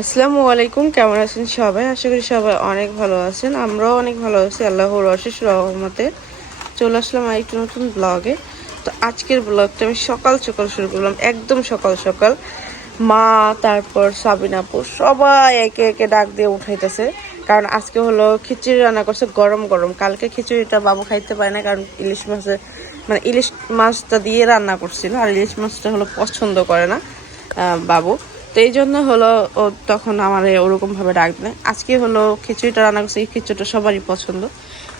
আসসালামু আলাইকুম, কেমন আছেন সবাই? আশা করি সবাই অনেক ভালো আছেন। আমরাও অনেক ভালো আছি, আল্লাহর অশেষ রহমতে। চলে আসলাম আরেকটি নতুন ব্লগে তো আজকের ব্লগটা আমি সকাল সকাল শুরু করলাম, একদম সকাল সকাল। মা, তারপর সাবিনাপু সবাই একে একে ডাক দিয়ে উঠাইতেছে। কারণ আজকে হলো খিচুড়ি রান্না করছে গরম গরম। কালকে খিচুড়িটা বাবু খাইতে পারে না, কারণ ইলিশ মাছে মানে ইলিশ মাছটা দিয়ে রান্না করছিল, আর ইলিশ মাছটা হলো পছন্দ করে না বাবু। তো এই জন্য হলো ও তখন আমার ওরকম ভাবে ডাক দেয় আজকে হলো খিচুড়িটা রান্না করছে খিচুড়িটা সবারই পছন্দ।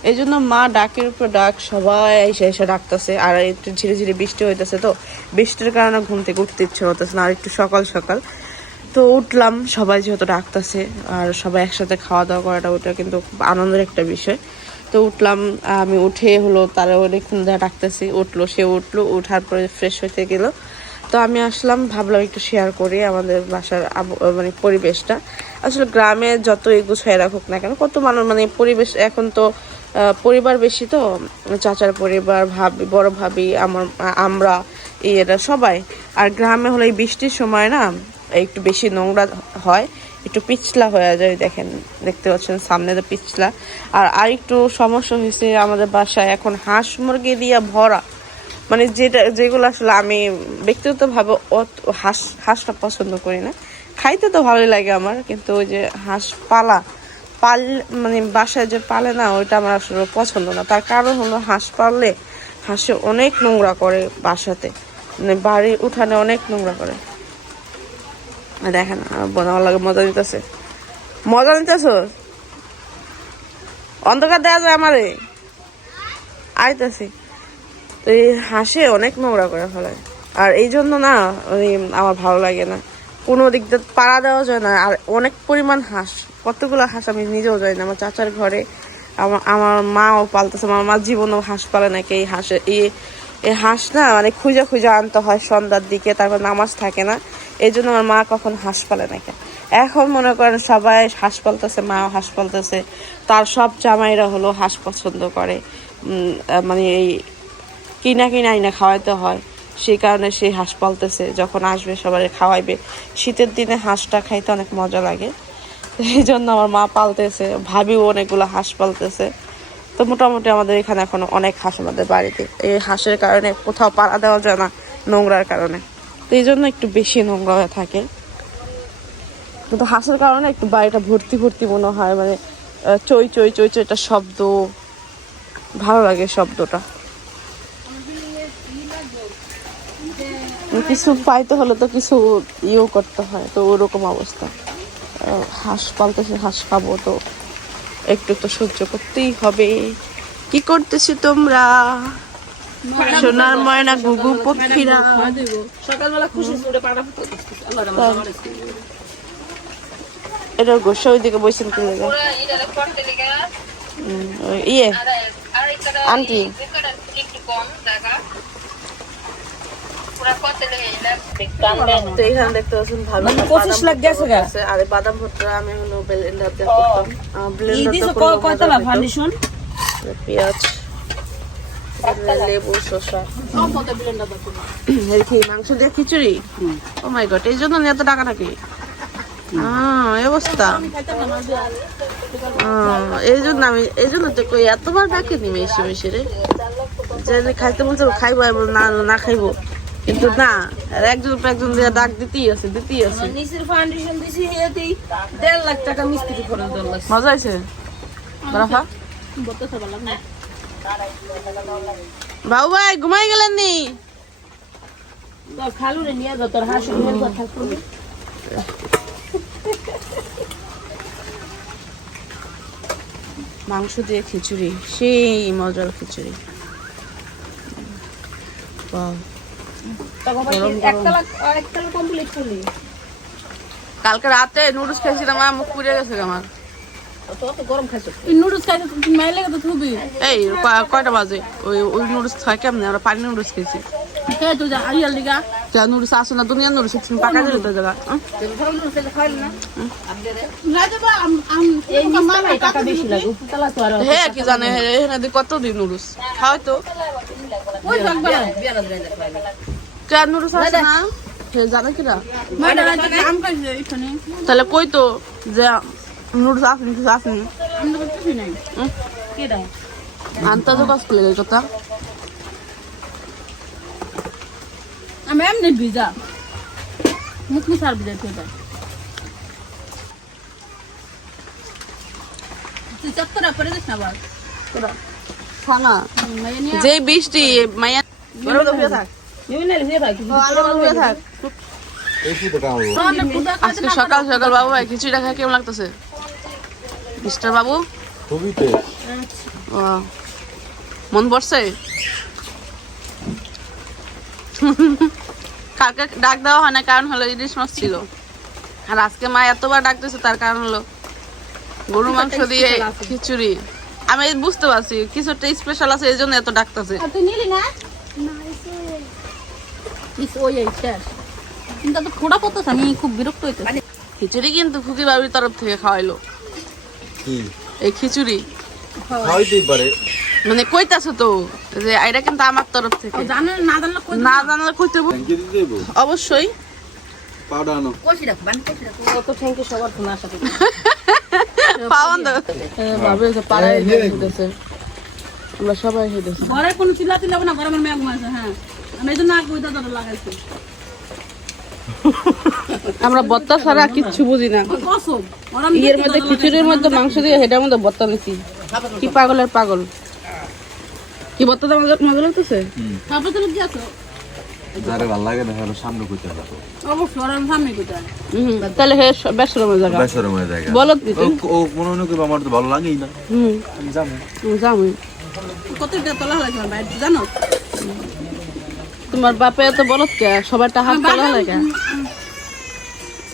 এই জন্য মা ডাকের উপর ডাক, সবাই এসে এসে ডাকতেছে। আর একটু ঝিরে ঝিরে বৃষ্টি হইতেছে তো, বৃষ্টির কারণে ঘুম থেকে উঠতে ইচ্ছে হতেছে না, আর একটু সকাল সকাল। তো উঠলাম, সবাই যেহেতু ডাকতেছে, আর সবাই একসাথে খাওয়া দাওয়া করাটা ওটা কিন্তু খুব আনন্দের একটা বিষয়। তো উঠলাম, আমি উঠে হলো তারা অনেকক্ষণ ধরে ডাকতেছি, উঠল, সে উঠল, উঠার পরে ফ্রেশ হতে গেল। তো আমি আসলাম, ভাবলাম একটু শেয়ার করি আমাদের বাসার মানে পরিবেশটা। আসলে গ্রামে যত গুছাই রাখুক না কেন, কত মানুষ মানে পরিবেশ এখন তো পরিবার বেশি তো, চাচার পরিবার, ভাবি, বড় ভাবি, আমার আমরা এরা সবাই। আর গ্রামে হলে এই বৃষ্টির সময় না, একটু বেশি নোংরা হয়, একটু পিছলা হয়ে যায়, দেখেন, দেখতে পাচ্ছেন সামনে তো পিছলা। আর আরেকটু সমস্যা হয়েছে, আমাদের বাসায় এখন হাঁস মুরগি দিয়ে ভরা। মানে যেটা, যেগুলো আসলে আমি ব্যক্তিগতভাবে অত হাঁস, হাঁসটা পছন্দ করি না। খাইতে তো ভালোই লাগে আমার, কিন্তু ওই যে হাঁস পালা, পাল মানে বাসায় যে পালে না, ওইটা আমার আসলে পছন্দ না। তার কারণ হলো হাঁস পাললে হাঁসে অনেক নোংরা করে বাসাতে। মানে বাড়ির উঠানে অনেক নোংরা করে। দেখেন, আমার বোন লাগে মজা নিতেছে মজা নিতেছ অন্ধকার দেওয়া যায় আমারে। আইতাছি। তো এই হাসে অনেক নোংরা করে ফেলায় আর এই জন্য না, ওই আমার ভালো লাগে না। কোনো দিক দিয়ে পাড়া দেওয়া যায় না। আর অনেক পরিমাণ হাঁস, কতগুলো হাঁস আমি নিজেও যাই না। আমার চাচার ঘরে আমার আমার মাও পালতেছে, আমার মা জীবনেও হাঁস পালে নাকি এই হাঁসে। এই এই হাঁস না মানে খুঁজে খুঁজে আনতে হয় সন্ধ্যার দিকে, তারপর নামাজ থাকে না। এই জন্য আমার মা কখন হাঁস পালে নাকি এখন মনে করেন সবাই হাঁস পালতেছে, মাও হাঁস পালতেছে। তার সব জামাইরা হলো হাঁস পছন্দ করে। মানে এই কিনা কিনা আইনা খাওয়াইতে হয়। সেই কারণে সেই হাঁস পালতেছে, যখন আসবে সবাই খাওয়াইবে। শীতের দিনে হাঁসটা খাইতে অনেক মজা লাগে। এই জন্য আমার মা পালতেছে, ভাবিও অনেকগুলো হাঁস পালতেছে। তো মোটামুটি আমাদের এখানে এখন অনেক হাঁস আমাদের বাড়িতে। এই হাঁসের কারণে কোথাও পাড়া দেওয়া যায় না নোংরার কারণে। তো এই জন্য একটু বেশি নোংরা হয়ে থাকে। কিন্তু হাঁসের কারণে একটু বাড়িটা ভর্তি ভর্তি মনে হয় মানে চই চই চই চই একটা শব্দ, ভালো লাগে শব্দটা। কিছু পাইতে হলে তো কিছু ইয়েও করতে হয় তো ওরকম অবস্থা। হাঁস পালতেছে হাঁস খাব তো একটু তো সহ্য করতেই হবে। কি করতেছি তোমরা? সোনার ময়না গুগু পক্ষীরা। সকালবেলা খুশি এটা গোসা ওইদিকে বসেন কি হুম, ইয়ে আন্টি তো এখানে দেখতে পাচ্ছেন ভালো মানে পঁচিশ লাখ গেছে গা। আর বাদাম ভুট্টা আমি হলো ব্লেন্ডার দিয়ে করতাম। ব্লেন্ডার দিছো দিয়ে করলে কয়তলা ফাউন্ডেশন পেঁয়াজ লেবু শসা। কি মাংস দিয়ে খিচুড়ি? ও মাই গড এই জন্য এত টাকা নাকি? অবস্থা। আহ, এই জন্য আমি এই জন্য তো কই এতবার ডাকে নি মেশে মেশে রে। যে যে খাইতে বলছে খাইবো না না খাইবো। কিন্তু না একজন একজন দিয়ে ডাক দিতেই আছে দিতেই আছে। নিচের ফাউন্ডেশন দিছি হেতেই দেড় লাখ টাকা মিস্ত্রি খরচ দেড় লাখ মজা হয়েছে? বরাফা বলতে পারলাম না। বাবু ভাই ঘুমাই গেলেন নি? খালু রে নিয়ে তোর হাসি কথা শুনি মাংস দিয়ে খিচুড়ি সেই মজার খিচুড়ি। Wow. তখন একতলা একতলা কমপ্লিট করলি কালকে রাতে নুডলস খেয়েছিলাম আমার মুখ পুড়ে গেছে আমার এই কয়টা বাজে ওই ওই নুডলস খাই কেমনে আমরা পানি নুডলস খেয়েছি কে নুডলস আসো না দুনিয়া নুডলস পাকা দিলে তো জানে হে কত দিন নুডলস খাওয়াই তো ওই থাকবে না যা নুডলস আছে না সে জানে কিনা মায়ের রাতে আম খাইছে এখানে তাহলে কই তো যে নুডলস আসেনি কিছু আসেনি? আমি তো কিছুই নাই। হুম? কে দেয় আনতে তো কাজ করে কথা আমি এমনি ভিজা। মুখ মুসার ভিজা খেয়ে নিয়ে যে বৃষ্টি মাইয়া আজকে সকাল সকাল বাবু ভাই খিচুড়ি খাই কেমন লাগতেছে? মিস্টার বাবু? খুবই ও, মন পড়ছে? কালকে ডাক দেওয়া হয় না কারণ হলো ইলিশ মাছ ছিল। আর আজকে মা এতবার ডাকতেছে তার কারণ হলো গরু মাংস দিয়ে খিচুড়ি। আমি বুঝতে পারছি কিছু একটা স্পেশাল আছে এই জন্য এত ডাকতেছে। আর তুই নিলি না ইস ওই এই শেষ? কিন্তু তো থোড়া পড়তেছে আমি খুব বিরক্ত হইতেছি। খিচুড়ি কিন্তু খুকি বাবির তরফ থেকে খাওয়াইলো। এই খিচুড়ি। খাওয়াইতেই পারে। মানে কইতাছো তো যে এটা কিন্তু আমার তরফ থেকে। জানে না জানলে না জানলে কইতে বল- থ্যাংক ইউ দিতে দেবো অবশ্যই। পাউডার কষি রাখ বান কষি রাখ। কত থ্যাংক ইউ সবার ফোন আসা পাওয়ান তো ভাবে যে পাড়ায় হইতেছে। আমরা সবাই হইতেছে ঘরে কোনো চিল্লা চিল্লাবো না মেয়ে ঘুমাইছে হ্যাঁ। আমি এই জন্য বইটা ধরে লাগাইছি। আমরা বত্তা ছাড়া কিচ্ছু বুঝি না। ইয়ের মধ্যে খিচুড়ির মধ্যে মাংস দিয়ে সেটার মধ্যে বত্তা নিছি কি পাগলের পাগল। কি বত্তাটা মজা মজা লাগতেছে? তারপর তো কি আছো? যারে ভালো লাগে না হলো সামনে কইতে হবে অবশ্যই ওরা সামনে কোথায় হুম তাহলে হে বেসরমের জায়গা। বেসরমের জায়গা। বলো কি ও ও মনে মনে করবে আমার তো ভালো লাগেই না। হুম। আমি যাব। জামি কত টাকা তোলা হয়েছে আমার জানো? তোমার বাপে এত বলত কে? সবার টাকা তোলা লাগে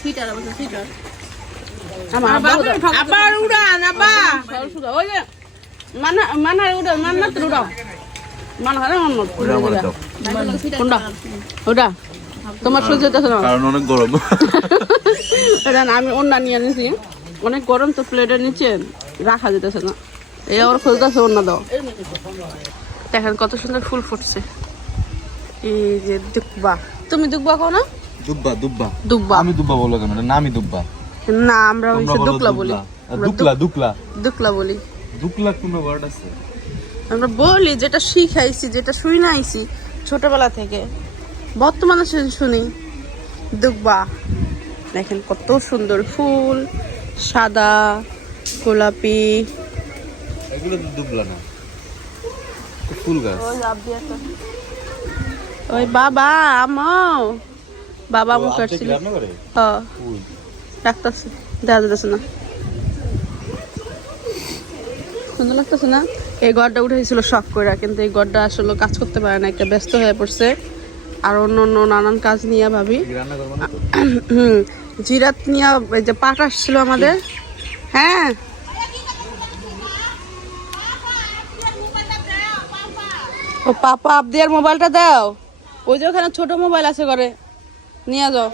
সিটার অবশ্য সিটার আমার আবার উড়ান ওই যে মানা মানা উড়ান মান্না তো উড়াও। মানা হারে মান্না ওটা আমার দাও কোনটা? ওটা? তোমার সহ্য হইতেছে না? কারণ অনেক গরম। এটা আমি অন্য নিয়ে নিছি। অনেক গরম তো প্লেটের নিচে রাখা যেতেছে না। এই আবার খুলতেছে অন্য দাও। দেখেন কত সুন্দর ফুল ফুটছে। এই যে দুব্বা। তুমি দুব্বা কো না? দুব্বা দুব্বা। দুব্বা। আমি দুব্বা বলো কেন? এটা নামই দুব্বা। না আমরা হইছে দুকলা বলি। দুকলা দুকলা। দুকলা বলি। দুকলা কোনো ওয়ার্ড আছে? আমরা বলি যেটা শিখাইছি যেটা শুই না আইছি ছোটবেলা থেকে। বর্তমানে শুনি দুব্বা। দেখেন কত সুন্দর ফুল সাদা গোলাপি। এগুলো তো দুবলা না। ফুল গাছ। ওই বাবা আমাও বাবা মুখ আপনি কাটছিল। রান্না হ। ফুল রাখতেছে। দেখা যাচ্ছে না। সুন্দর লাগতেছে না? এই গড়টা উঠেছিল শখ করে কিন্তু এই গড়টা আসলে কাজ করতে পারে না একটা ব্যস্ত হয়ে পড়ছে। আর অন্য অন্য নানান কাজ নিয়ে ভাবি? হুম জিরাত নিয়ে যে পাট আসছিল আমাদের। হ্যাঁ। ও পাপা আপদিয়ার মোবাইলটা দাও। ওই যে ওখানে ছোট মোবাইল আছে ঘরে নিয়ে যাও।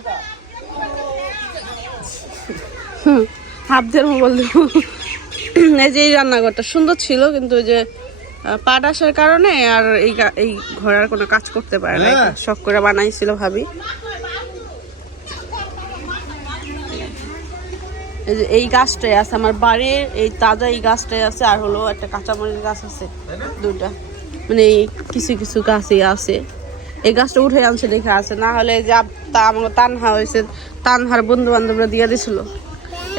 হুম হাফদের মোবাইল দেবো। এই যে এই রান্নাঘরটা সুন্দর ছিল কিন্তু ওই যে পাট আসার কারণে আর এই এই ঘরে আর কোনো কাজ করতে পারে না। হ্যাঁ। শখ করে বানাইছিল ভাবি। এই যে এই গাছটাই আছে আমার বাড়ির এই তাজা এই গাছটাই আছে আর হলো একটা কাঁচামরিচ গাছ আছে দুটা মানে এই কিছু কিছু গাছই আছে। এই গাছটা উঠে আনছে দেখে আছে। না হলে এই যে তা আমার তানহা হয়েছে তানহার বন্ধু বান্ধবরা দিয়ে দিছিল।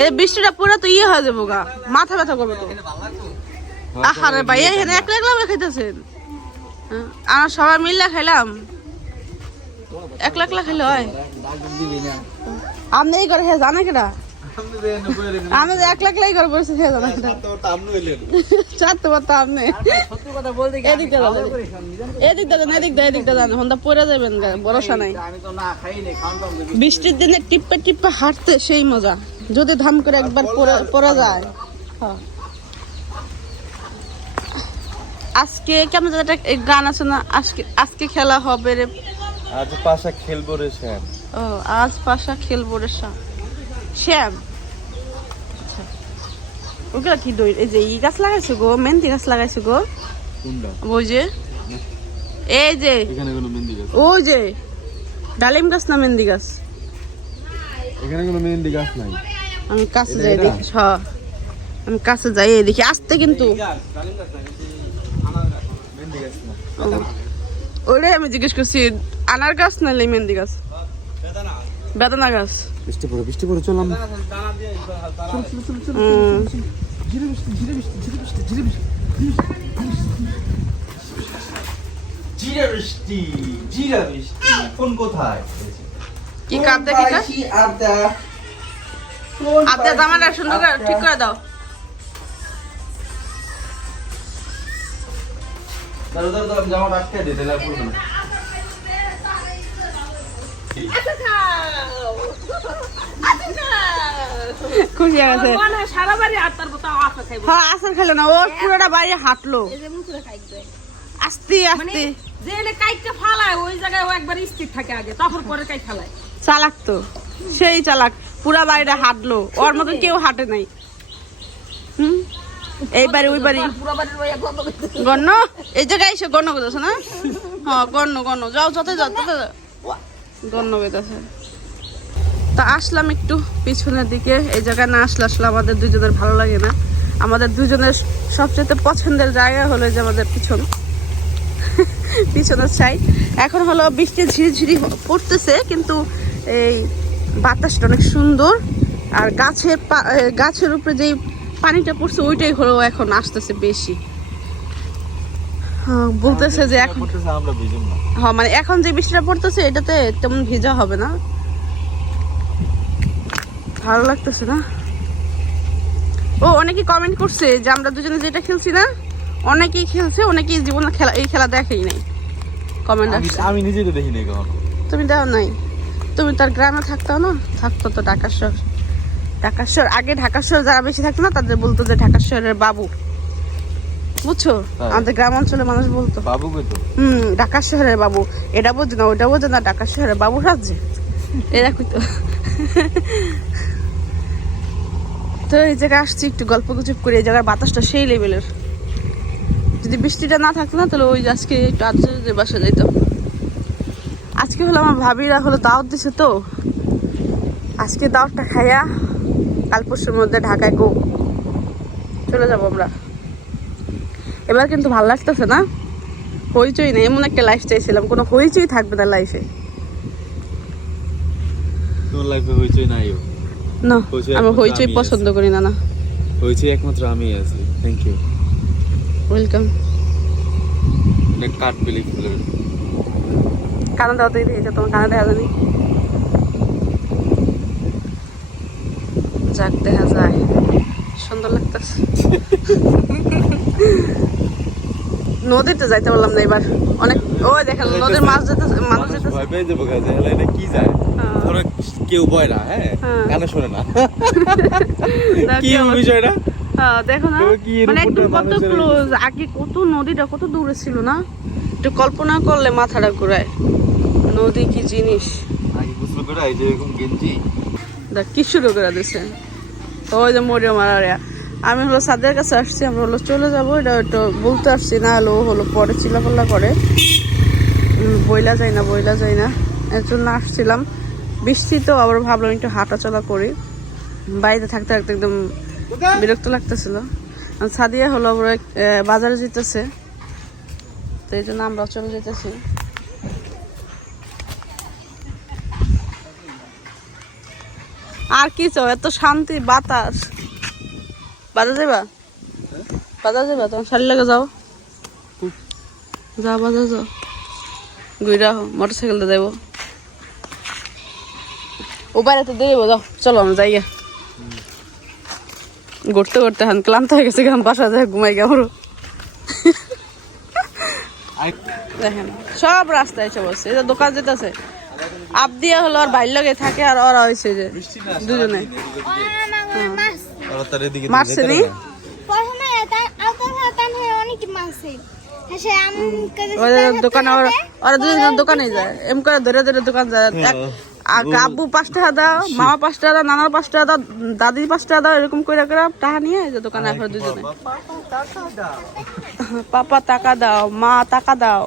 এই বৃষ্টিটা পুরো তো ইয়ে হয়ে যাব গা মাথা ব্যথা করবে তো। আহারে ভাই এখানে একলা একলা খাইতেছেন? হ্যাঁ, আমরা সবাই মিললে খাইলাম। একলা একলা খাইলে হয়? আপনি এই করে জানে কেটা আমি একলা একলাই করে বসে জানা কেটা চারতে পারতো আপনি এদিকটা যান, এদিকটা যান এদিকটা এদিকটা যান হন্দা পরে যাবেন ভরসা নাই। বৃষ্টির দিনে টিপ্পে টিপ্পে হাঁটতে সেই মজা। যদি ধাম করে একবার পরে- যায়। হ্যাঁ। আজকে কেমন একটা গান আছে না আজকে আজকে খেলা হবে রে। আজ পাশা খেলব রে শ্যাম। ও আজ পাশা খেলব রে শ্যাম। শ্যাম। ওগুলা কি দই? এই যে ই গাছ লাগাইছো গো মেহেন্দি গাছ লাগাইছো গো। কোনটা? ওই যে? এই যে। এখানে কোনো মেহেন্দি গাছ? ওই যে। ডালিম গাছ না মেহেন্দি গাছ? এখানে কোনো মেহেন্দি গাছ নাই। আমি কাছে যাই দেখি হ্যাঁ আমি কাছে যাই এই দেখি আসতে কিন্তু। ওটাই আমি জিজ্ঞেস করছি আনার গাছ না মেহেন্দি গাছ? বেদানা। গাছ। বৃষ্টি পড়ে বৃষ্টি পড়ে চললাম হুম জিরা বৃষ্টি জিরা বৃষ্টি কোন কোথায় কি কাপ দেখি কা? আদা আদা জামাটা সুন্দর করে ঠিক করে দাও দাদা দাদা দাদা জামাটা আটকে দে তাহলে পড়বে না খুশি আছে সারা বাড়ি আটার খাইবো। হ্যাঁ খেলো না। ও পুরোটা বাইরে হাঁটলো। এই যে মুখে খাইবে। আস্তে মানে আস্তে। যে এনে কাইটটা ফালায় ওই জায়গায় ও একবার স্থির থাকে আগে তারপর পরে কাইট ফালায়। চালাক তো। সেই চালাক। পুরা বাড়িটা হাঁটলো। ওর মতন কেউ হাঁটে নাই। হুম? এই বাড়ি ওই বাড়ি গণ্য? এই জায়গায় এসে গণ্য করতেছে না? হ্যাঁ গণ্য গণ্য। যাও যত যাও তত। গণ্য করতেছে। তা আসলাম একটু পিছনের দিকে। এই জায়গায় না আসলে আসলে আমাদের দুজনের ভালো লাগে না। আমাদের দুজনের সবচেয়ে পছন্দের জায়গা হলো যে আমাদের পিছন। পিছনের সাইড এখন হলো বৃষ্টি ঝিরিঝিরি পড়তেছে কিন্তু এই বাতাসটা অনেক সুন্দর। আর গাছের গাছের উপরে যেই পানিটা পড়ছে ওইটাই হলো এখন আসতেছে বেশি। হ্যাঁ, বলতেছে যে এখন হ্যাঁ মানে এখন যে বৃষ্টিটা পড়তেছে এটাতে তেমন ভেজা হবে না। ভালো লাগতেছে না? ও অনেকে কমেন্ট করছে যে আমরা দুজনে যেটা খেলছি না অনেকেই খেলছে অনেকেই জীবনে খেলা এই খেলা দেখেই নাই। কমেন্ট আমি আসছে। আমি নিজেই তো দেখিনি কখনো। তুমি দাও নাই। তুমি তার গ্রামে থাকতো না? থাকতো তো ঢাকাশ্বর। শহর আগে ঢাকা শহর যারা বেশি থাকতো না তাদের বলতো যে ঢাকা শহরের বাবু। বুঝছ? আমাদের গ্রাম অঞ্চলে মানুষ বলতো। বাবু তো? হুম ঢাকা শহরের বাবু। এটা বোঝে না ওটা বোঝে না ঢাকা শহরের বাবু রাজ্যে। এরকম তো? তো এই জায়গায় আসছি, একটু গল্প গুজব করে, এই জায়গার বাতাসটা সেই লেভেলের যদি বৃষ্টিটা না থাকতো না, তাহলে ওই আজকে একটু আর্যদের বাসা যাইতাম। আজকে হলো আমার ভাবিরা হলো দাওয়াত দিছে তো। আজকে দাওয়াতটা খাইয়া কাল পরশুর মধ্যে ঢাকায় গো। চলে যাব আমরা। এবার কিন্তু ভালো লাগতেছে না। হইচই নেই, এমন একটা লাইফ চাইছিলাম, কোনো হইচই থাকবে না লাইফে লাগবে হইচই নাই না আমি হইচই পছন্দ করি না না। হইচই একমাত্র আমি আছি থ্যাংক ইউ ওয়েলকাম অনেক কাঠ পেলে ফুলের। কানা দাও তুই দেখেছ তোমার কানা দেখা জানি যাক দেখা যায়। সুন্দর লাগতেছে। নদীতে যাইতে বললাম না এবার। অনেক ওই দেখেন নদীর মাছ যেতে মানুষ যেতে ভয় পেয়ে যাব হলে এটা কি যায়। ধরো কেউ বয় না হ্যাঁ। হ্যাঁ। শোনে না। কি বিষয়টা? হ্যাঁ, দেখো না। মানে একদম কত ক্লোজ আগে কত নদীটা কত দূরে ছিল না? একটু কল্পনা করলে মাথাটা ঘুরায়। নদী কি জিনিস? আগে গোসল করে এই যে এরকম গেঞ্জি। দেখ কি শুরু করে দিছে। ওই যে মরিয়া মারারিয়া। আমি হলো সাদের কাছে আসছি আমরা হলো চলে যাব। এটা একটু বলতে আসছি না হলো হলো পরে চিলাপাল্লা করে। বইলা যায় না বইলা যায় না। এর জন্য আসছিলাম। বৃষ্টি তো আবার ভাবলাম একটু হাঁটা চলা করি। বাড়িতে থাকতে থাকতে একদম বিরক্ত লাগতেছিল। সাদিয়া হলো আবার বাজারে যেতেছে। তো এই জন্য আমরা চলে যেতেছি। আর কি চাও? এত শান্তি বাতাস। বাজার যাবা বাজার যাবা তোমার শাড়ি লাগে যাও। যাও বাজার যাও। ঘুরে মোটর সাইকেলতে যাব ও বাইরে তো দেবো যাও চলো আমরা যাই ঘুরতে ঘুরতে হান ক্লান্ত হয়ে গেছে গেলাম বাসা যায় ঘুমাই গে দেখেন সব রাস্তায় এসে বসছে এই যে দোকান যেতেছে আপ দিয়া হলো আর বাইর লগে থাকে আর ওরা হয়েছে যে দুজনে। ওরা তার এদিকে মারছে নি? আমি দোকানে ওরা দোকানে যায়। এম করে ধরে ধরে দোকান যায়। এক- আ- আব্বু পাঁচ টাকা দাও মামা পাঁচ টাকা দাও নানার পাঁচ টাকা দাও দাদি পাঁচ টাকা দাও এরকম করে করে টাকা নিয়ে এই যে দোকানে এখন দুজনে। পাপা টাকা দাও। মা টাকা দাও।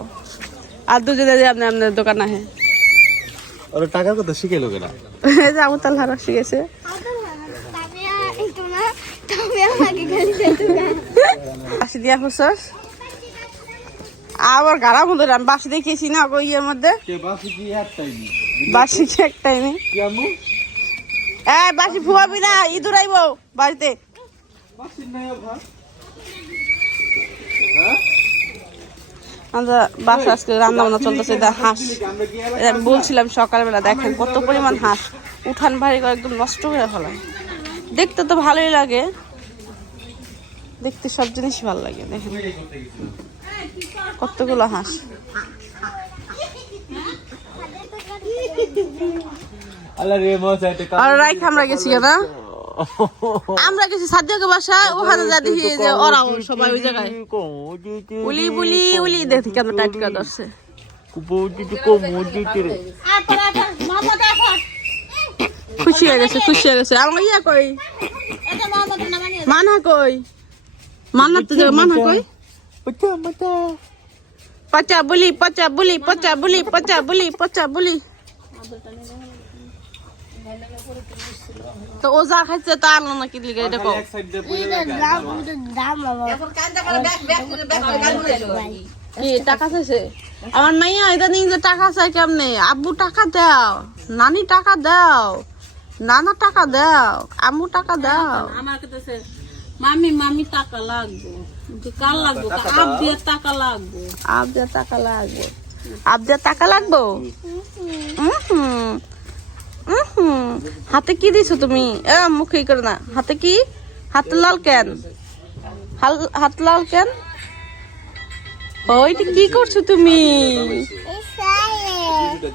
আর দুজনে যে আপনি আপনার দোকান আহে। ওরা টাকার কথা শিখাইলো কেনা? এই যে আমার তাল হারা শিখেছে। বাসি দিয়া আবার গাড়া আমি বাসি দেখিয়েছি না গো ইয়ের মধ্যে। বাসি একটাই বাসি একটাই নেই এ বাসি ফুয়াবি না ইঁদুর আইব বাড়িতে। আমরা বাসা আজকে রান্না বান্না চলতেছে দা হাঁস। বলছিলাম সকালবেলা দেখেন কত পরিমাণ হাঁস। উঠান ভারী করে একদম নষ্ট করে ফেলায় দেখতে তো ভালোই লাগে। দেখতে সব জিনিস ভালো লাগে দেখেন। কতগুলো হাঁস আল্লাহ রে মশা এটা আর রাইখ আমরা গেছি না আমরা গেছি সাদ্যকে বাসায় ওখানে যা দেখি যে ওরাও সবাই ওই জায়গায়। উলি বুলি উলি দেখি কেন টাইট করে ধরছে। খুশি হয়ে গেছে খুশি হয়ে গেছে। আমার ইয়া কই? মানা কই? মানা তো মানা কই? পচা বুলি পচা বুলি পচা বুলি পচা বুলি পচা বুলি। তো ও যা খাইছে তা আনলো না কি লিগে এটা কি টাকা চাইছে? আমার মাইয়া ইদানিং যে টাকা চাই কেমনে? আব্বু টাকা দাও নানি টাকা দাও নানা টাকা দাও আম্মু টাকা দাও। আমার কাছে মামি মামি টাকা লাগবে। কার লাগবে? আপ দিয়ে টাকা লাগবে। আব দিয়ে টাকা লাগবে। আব দিয়ে টাকা লাগবো। হাতে কি দিছো তুমি? মুখে করো না। হাতে কি? হাত লাল কেন? হাত লাল কেন? ওইটা কি করছ তুমি?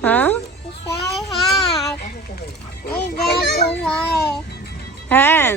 হ্যাঁ? হ্যাঁ।